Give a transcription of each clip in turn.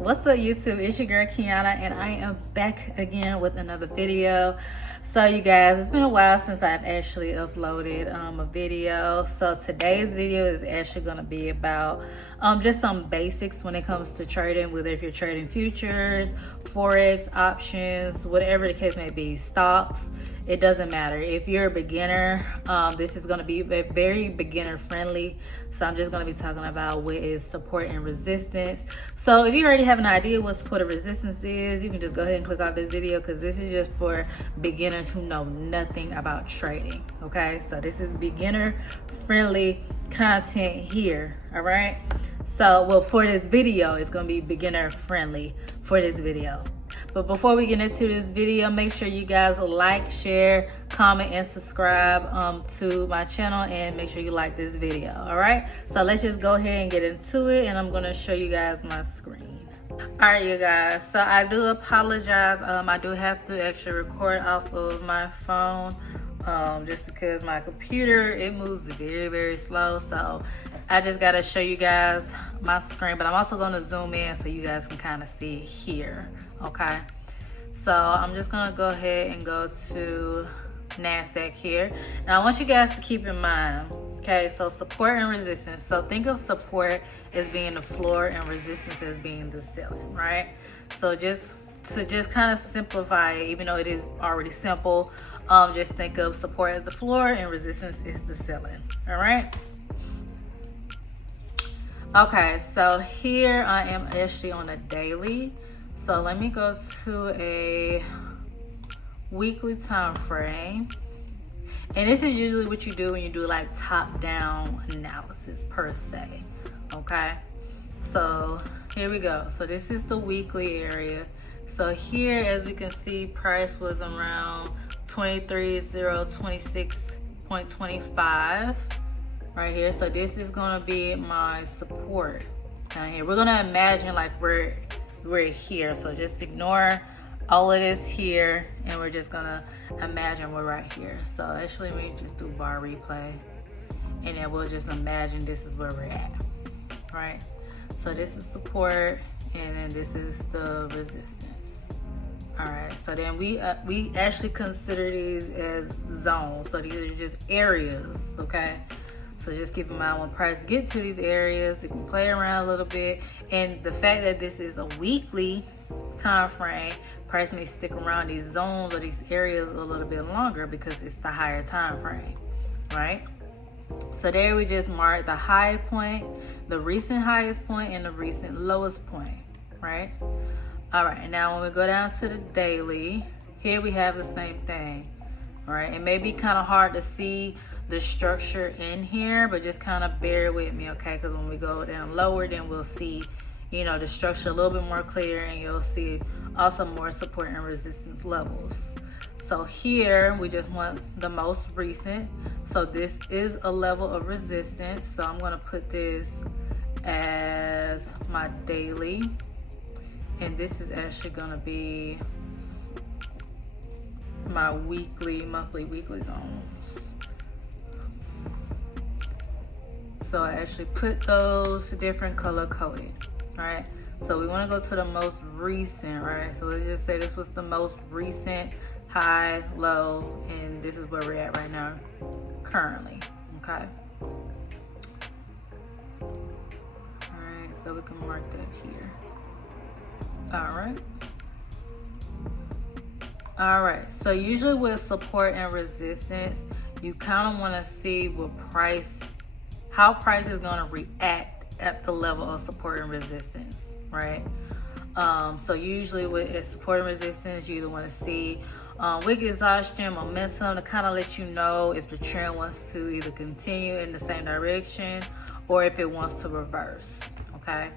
What's up, YouTube? It's your girl Kiana, and I am back again with another video. So you guys, it's been a while since I've actually uploaded a video. So today's video is actually going to be about just some basics when it comes to trading, whether if you're trading futures, forex, options, whatever the case may be, stocks. It doesn't matter. If you're a beginner, this is going to be very beginner friendly. So I'm just going to be talking about what is support and resistance. So if you already have an idea what support and resistance is, you can just go ahead and click off this video, because this is just for beginners who know nothing about trading. Okay, so this is beginner friendly content here. All right, so well, for this video, it's going to be beginner friendly for this video. But before we get into this video, make sure you guys like, share, comment, and subscribe to my channel, and make sure you like this video. All right, so let's just go ahead and get into it, and I'm going to show you guys my screen. All right, you guys, so I do apologize. I do have to actually record off of my phone just because my computer, it moves very, very slow. So I just got to show you guys my screen, but I'm also going to zoom in so you guys can kind of see here. Okay, so I'm just gonna go ahead and go to NASDAQ here. Now I want you guys to keep in mind, okay, so support and resistance. So think of support as being the floor and resistance as being the ceiling, right? So just kind of simplify it, even though it is already simple, just think of support as the floor and resistance is the ceiling. All right. Okay, so here I am actually on a daily. So let me go to a weekly time frame. And this is usually what you do when you do like top-down analysis per se. Okay, so here we go. So this is the weekly area. So here, as we can see, price was around 23,026.25 right here. So this is gonna be my support down here. We're gonna imagine like we're here, so just ignore all of this here, and we're just gonna imagine we're right here. So actually we just do bar replay, and then we'll just imagine this is where we're at, right? So this is support, and then this is the resistance. All right, so then we actually consider these as zones. So these are just areas, okay? So just keep in mind, when price get to these areas, it can play around a little bit. And the fact that this is a weekly time frame, price may stick around these zones or these areas a little bit longer because it's the higher time frame, right? So there we just mark the high point, the recent highest point, and the recent lowest point, right? All right, and now when we go down to the daily, here we have the same thing, right? It may be kind of hard to see the structure in here, but just kind of bear with me, okay? Because when we go down lower, then we'll see, you know, the structure a little bit more clear, and you'll see also more support and resistance levels. So here we just want the most recent. So this is a level of resistance, so I'm going to put this as my daily, and this is actually going to be my weekly, monthly, weekly zones. So I actually put those different color coded, right? So we want to go to the most recent, right? So let's just say this was the most recent high, low, and this is where we're at right now, currently, okay? All right, so we can mark that here. All right, so usually with support and resistance, you kind of want to see how price is going to react at the level of support and resistance, right? So usually with support and resistance, you either want to see wick exhaustion, momentum, to kind of let you know if the trend wants to either continue in the same direction or if it wants to reverse, okay?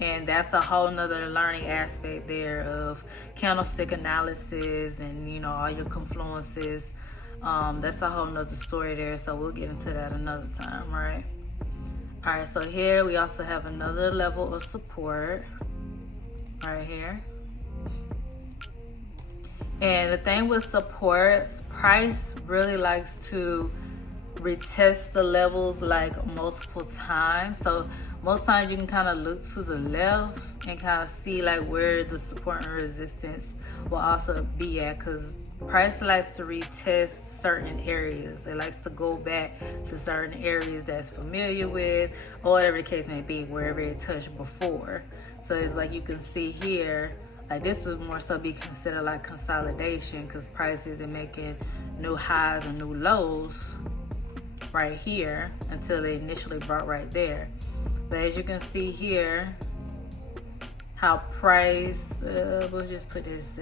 And that's a whole nother learning aspect there of candlestick analysis and, you know, all your confluences. That's a whole nother story there, so we'll get into that another time, right? All right, so here we also have another level of support right here. And the thing with support, price really likes to retest the levels like multiple times. So Most times you can kind of look to the left and kind of see like where the support and resistance will also be at, because price likes to retest certain areas. It likes to go back to certain areas that's familiar with, or whatever the case may be, wherever it touched before. So it's like you can see here, like this would more so be considered like consolidation, because price isn't making new highs and new lows right here until they initially brought right there. But as you can see here, how price, we'll just put this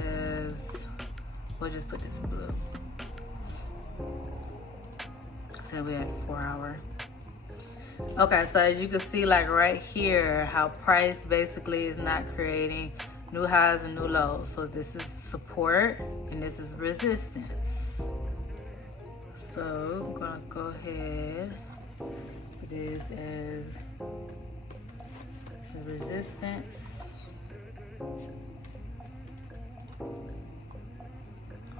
blue. So we have 4 hour. Okay, so as you can see, like right here, how price basically is not creating new highs and new lows. So this is support and this is resistance. So I'm gonna go ahead, put this as some resistance.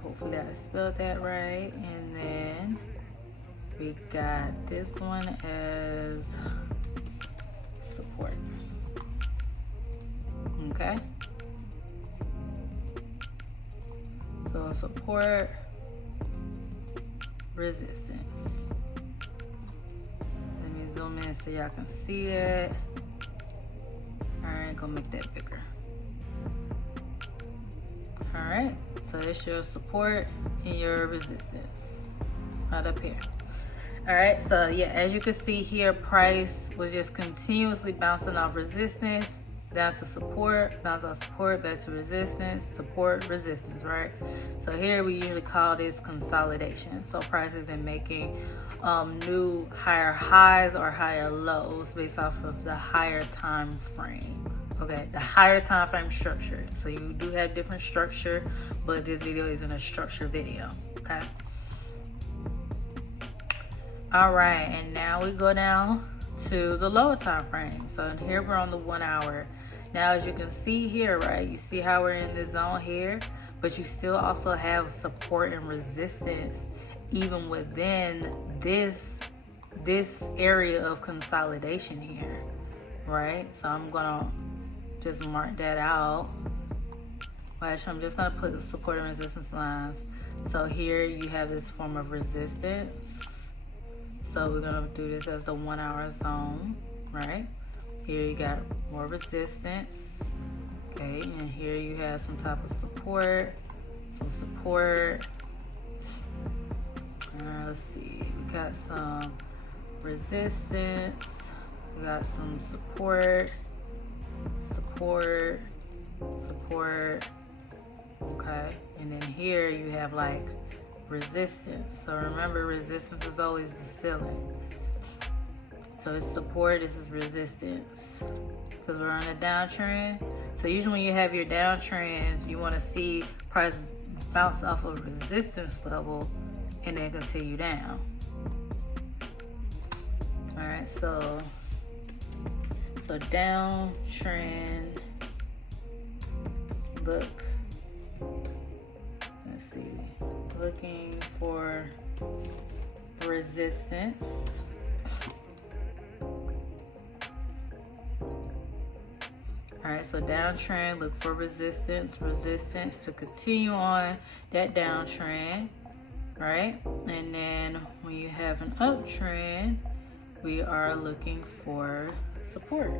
Hopefully I spelled that right. And then we got this one as support. Okay. So support, resistance. Let me zoom in so y'all can see it. Alright, gonna make that bigger. Alright, so it's your support and your resistance right up here. Alright, so yeah, as you can see here, price was just continuously bouncing off resistance, down to support, bounce off support, back to resistance, support, resistance, right? So here we usually call this consolidation. So price isn't making new higher highs or higher lows based off of the higher time frame. Okay, the higher time frame structure. So you do have different structure, but this video isn't a structure video. Okay. All right, and now we go down to the lower time frame. So here we're on the 1 hour. Now, as you can see here, right, you see how we're in this zone here, but you still also have support and resistance even within this area of consolidation here, right? So I'm gonna just mark that out. Well, actually, I'm just gonna put the support and resistance lines. So here you have this form of resistance. So we're gonna do this as the 1 hour zone, right? Here you got more resistance, okay? And here you have some type of support, some support. Let's see, we got some resistance, we got some support, support, support, okay? And then here you have like resistance. So remember, resistance is always the ceiling. So it's support, this is resistance, because we're on a downtrend. So usually when you have your downtrends, you want to see price bounce off of resistance level and then continue down. All right, so downtrend, let's see, looking for resistance. All right, so downtrend, look for resistance to continue on that downtrend, right? And then when you have an uptrend, we are looking for support.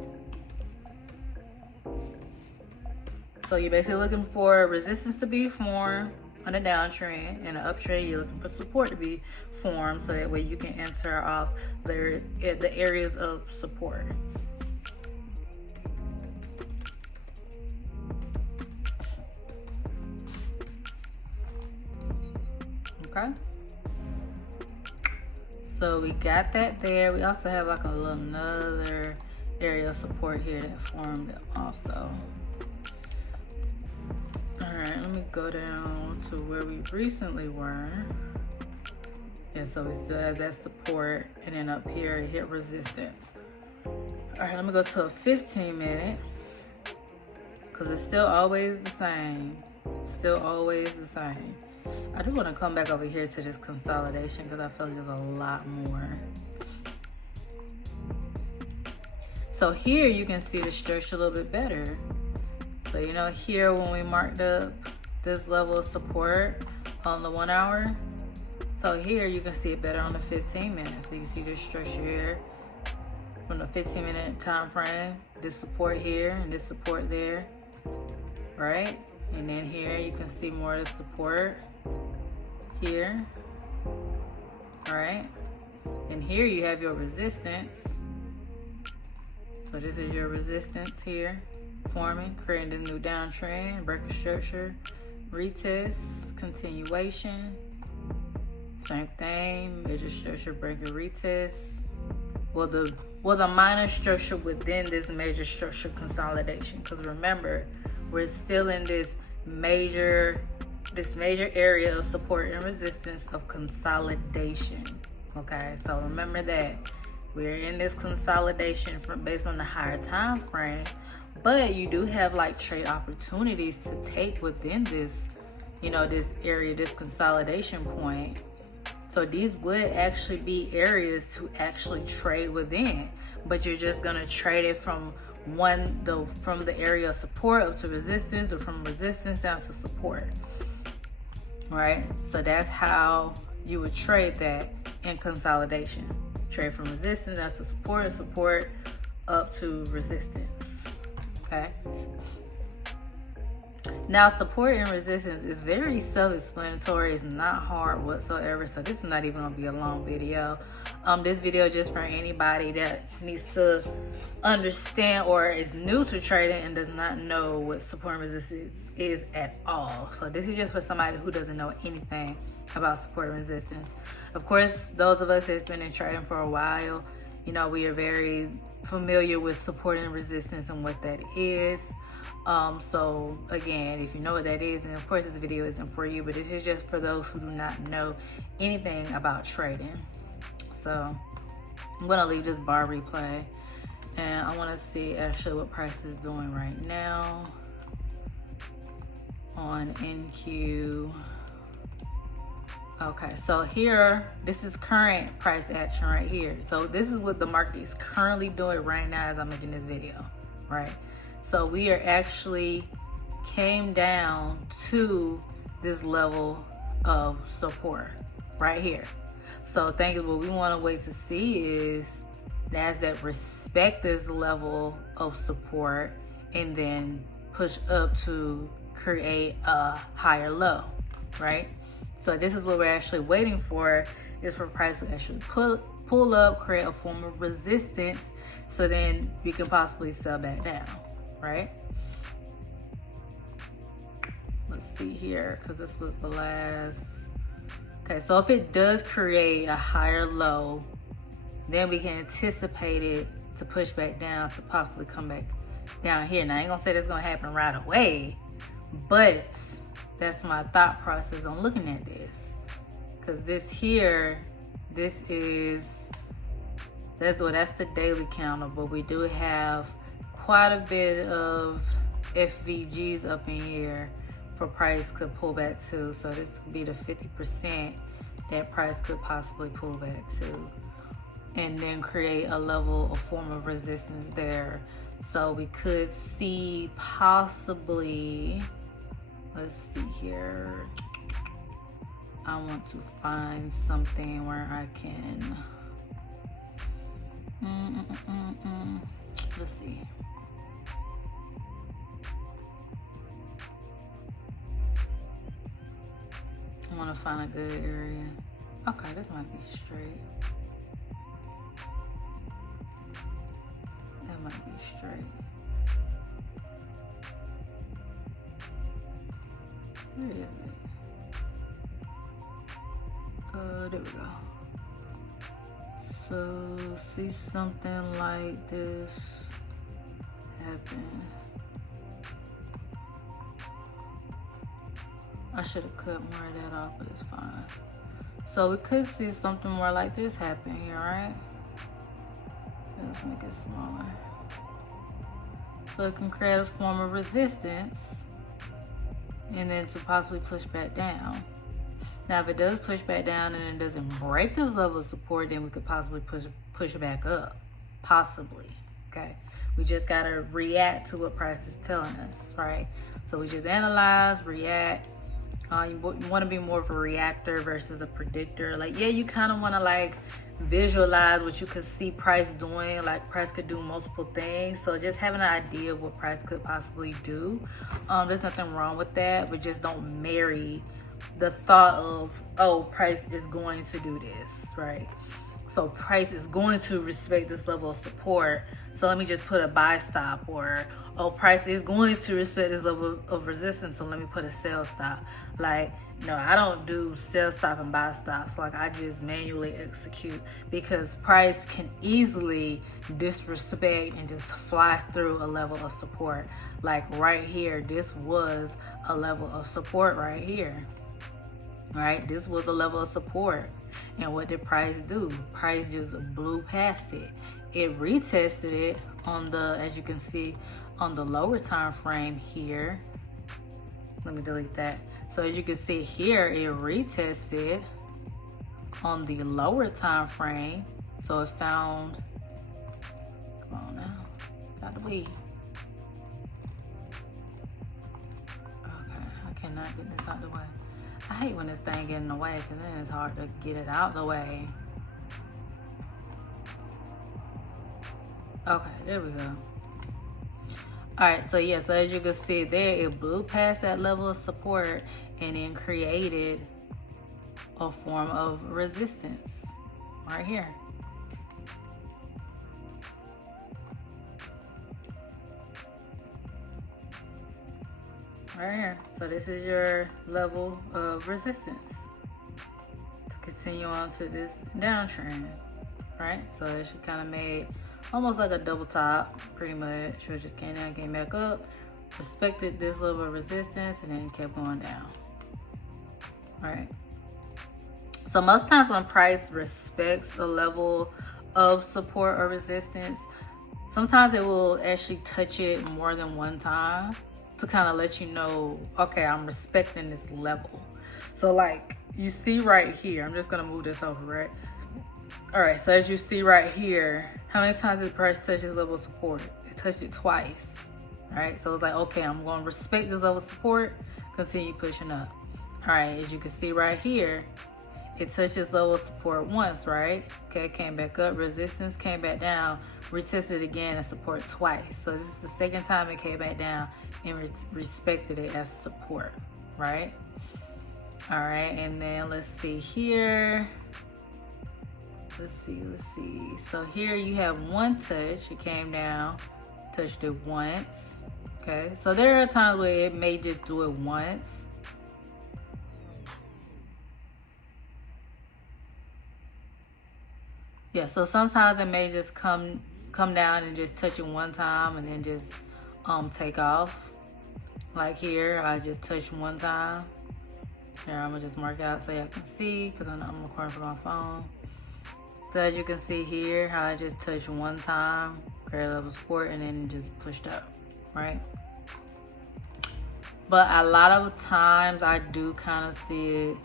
So you're basically looking for resistance to be formed on a downtrend, and an uptrend you're looking for support to be formed, so that way you can enter off the areas of support. Okay, so we got that there. We also have like a little another area of support here that formed also. All right, let me go down to where we recently were. And so we still have that support, and then up here it hit resistance. All right, let me go to a 15-minute, because it's still always the same. Still always the same. I do want to come back over here to this consolidation, because I feel like there's a lot more. So here you can see the structure a little bit better. So you know, here when we marked up this level of support on the 1 hour, so here you can see it better on the 15 minutes. So you see the structure here from the 15-minute time frame, this support here and this support there, right? And then here you can see more of the support here, all right? And here you have your resistance. So this is your resistance here, forming, creating a new downtrend, breaker structure, retest, continuation, same thing, major structure, breaker, retest. Well, the minor structure within this major structure consolidation. Because remember, we're still in this major area of support and resistance of consolidation. Okay, so remember that we're in this consolidation based on the higher time frame, but you do have like trade opportunities to take within this, you know, this area, this consolidation point. So these would actually be areas to actually trade within, but you're just gonna trade it from from the area of support up to resistance, or from resistance down to support, right? So that's how you would trade that in consolidation. Trade from resistance down to support, support up to resistance, okay? Now, support and resistance is very self-explanatory. It's not hard whatsoever. So this is not even gonna be a long video. This video is just for anybody that needs to understand or is new to trading and does not know what support and resistance is at all. So this is just for somebody who doesn't know anything about support and resistance. Of course, those of us that's been in trading for a while, you know, we are very familiar with support and resistance and what that is. So again, if you know what that is, and of course this video isn't for you, but this is just for those who do not know anything about trading. So I'm gonna leave this bar replay, and I want to see actually what price is doing right now on NQ. Okay, so here, this is current price action right here. So this is what the market is currently doing right now as I'm making this video, right? So we are actually came down to this level of support right here. So what we want to wait to see is NASDAQ respect this level of support and then push up to create a higher low, right? So this is what we're actually waiting for, is for price to actually pull up, create a form of resistance, so then we can possibly sell back down, right? Let's see here, because this was the last. Okay, so if it does create a higher low, then we can anticipate it to push back down to possibly come back down here. Now, I ain't gonna say that's gonna happen right away, but that's my thought process on looking at this. Because this here, that's the daily counter, but we do have quite a bit of FVGs up in here for price could pull back to. So this could be the 50% that price could possibly pull back to, and then create a level, a form of resistance there. So we could see possibly, let's see here, I want to find something where I can let's see. I want to find a good area. Okay, this might be straight. That might be straight. Where is it? There we go. So, see something like this happen. I should have cut more of that off, but it's fine. So we could see something more like this happen here, right? Let's make it smaller. So it can create a form of resistance, and then to possibly push back down. Now, if it does push back down and it doesn't break this level of support, then we could possibly push it back up, possibly, okay? We just gotta react to what price is telling us, right? So we just analyze, react. You want to be more of a reactor versus a predictor. Like, yeah, you kind of want to like visualize what you could see price doing. Like, price could do multiple things. So just having an idea of what price could possibly do. There's nothing wrong with that, but just don't marry the thought of, oh, price is going to do this, right? So price is going to respect this level of support. So let me just put a buy stop, or, oh, price is going to respect this level of resistance. So let me put a sell stop. Like, no, I don't do sell stop and buy stops. Like, I just manually execute, because price can easily disrespect and just fly through a level of support. Like right here, this was a level of support right here, right? This was a level of support. And what did price do? Price just blew past it. It retested it on the, as you can see, on the lower time frame here. Let me delete that. So as you can see here, it retested on the lower time frame. So it found, come on now, got to be. Okay, I cannot get this out the way. I hate when this thing get in the way, because then it's hard to get it out the way. Okay, there we go. Alright, so yeah, so as you can see there, it blew past that level of support and then created a form of resistance right here. Right here. So this is your level of resistance to continue on to this downtrend, right? So it should kind of made almost like a double top, pretty much. It just came down, came back up, respected this level of resistance, and then kept going down, right? So most times when price respects a level of support or resistance, sometimes it will actually touch it more than one time to kind of let you know, okay, I'm respecting this level. So like you see right here, I'm just gonna move this over, right? All right, so as you see right here, how many times did price touch this level of support? It touched it twice, right? So it's like, okay, I'm gonna respect this level of support, continue pushing up. All right, as you can see right here, it touched this level of support once, right? Okay, came back up, resistance, came back down, retested again and support twice. So this is the second time it came back down and respected it as support, right? All right, and then let's see here. Let's see. So here you have one touch. It came down, touched it once. Okay, so there are times where it may just do it once. Yeah, so sometimes it may just come down and just touch it one time and then just take off. Like here, I just touched one time. Here, I'm gonna just mark out so y'all can see, because I'm recording from my phone. So as you can see here, how I just touched one time, created a level of support, and then just pushed up, right? But a lot of times I do kind of see it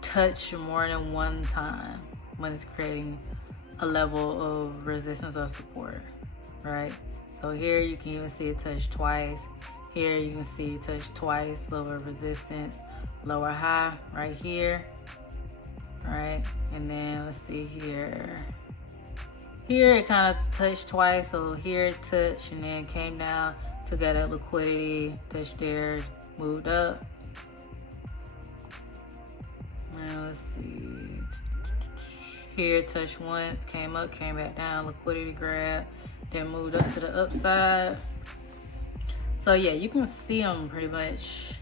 touch more than one time when it's creating a level of resistance or support, right? So here you can even see it touch twice. Here you can see it touch twice, lower resistance, lower high right here, right? And then let's see here. Here it kind of touched twice, so here it touched and then came down, took out that liquidity, touched there, moved up. And let's see. Here it touched once, came up, came back down, liquidity grab, then moved up to the upside. So yeah, you can see them pretty much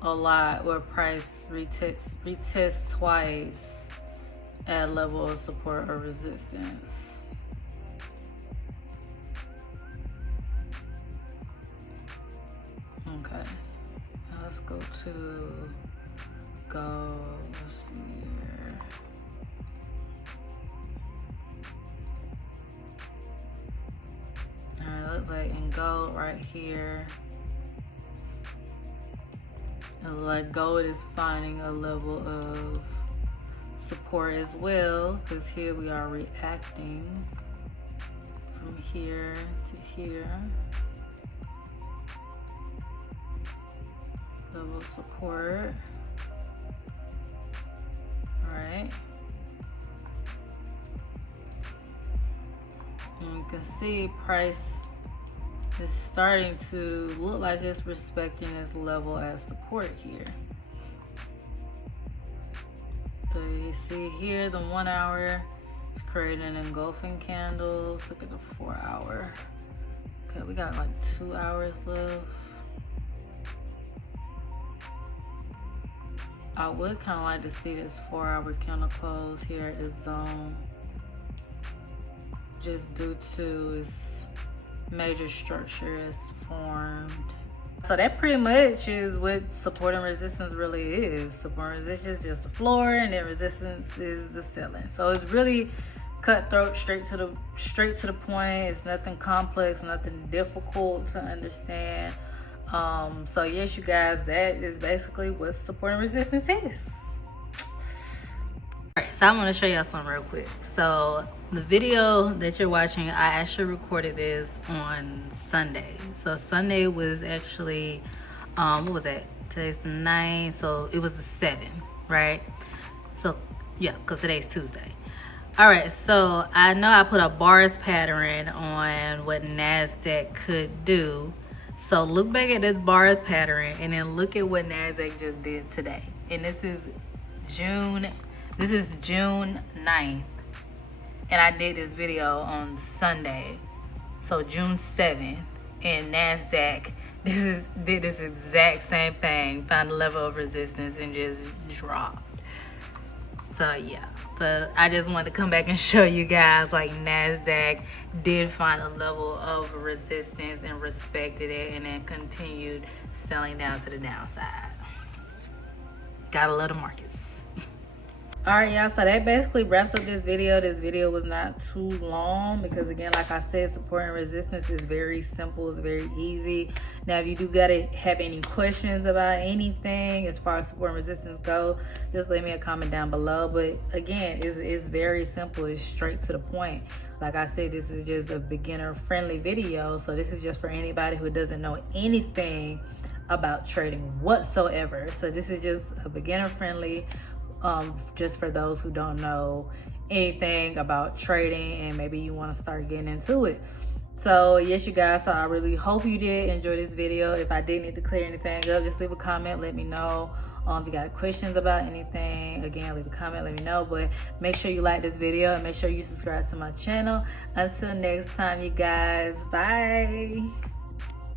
a lot where price retest twice at level of support or resistance. Okay, now let's go, let's see here. All right, looks like in gold right here. Like gold is finding a level of support as well, because here we are reacting from here to here. Level of support. All right. And you can see price is starting to look like it's respecting its level as support here. So you see here the 1 hour is creating engulfing candles. Look at the 4 hour. Okay, we got like 2 hours left. I would kind of like to see this 4 hour candle close here at the zone, just due to its major structure is formed. So that pretty much is what support and resistance really is. Support and resistance is just the floor, and then resistance is the ceiling. So it's really cutthroat, straight to the point. It's nothing complex, nothing difficult to understand. So yes, you guys, that is basically what support and resistance is. Alright, so I'm going to show y'all something real quick. So the video that you're watching, I actually recorded this on Sunday. So Sunday was actually, what was that? Today's the 9th, so it was the 7th, right? So yeah, because today's Tuesday. Alright, so I know I put a bars pattern on what NASDAQ could do. So look back at this bars pattern and then look at what NASDAQ just did today. And this is June 9th. And I did this video on Sunday. So June 7th. And NASDAQ did this exact same thing. Found a level of resistance and just dropped. So yeah, so I just wanted to come back and show you guys like NASDAQ did find a level of resistance and respected it, and then continued selling down to the downside. Gotta love the markets. All right, y'all, so that basically wraps up this video. This video was not too long because, again, like I said, support and resistance is very simple. It's very easy. Now, if you do gotta have any questions about anything as far as support and resistance go, just leave me a comment down below. But again, it's very simple. It's straight to the point. Like I said, this is just a beginner-friendly video. So this is just for anybody who doesn't know anything about trading whatsoever. So this is just a beginner-friendly, just for those who don't know anything about trading and maybe you want to start getting into it. So yes, you guys, so I really hope you did enjoy this video. If I did need to clear anything up, just leave a comment, let me know. If you got questions about anything, again, leave a comment, let me know. But make sure you like this video and make sure you subscribe to my channel. Until next time, you guys, bye.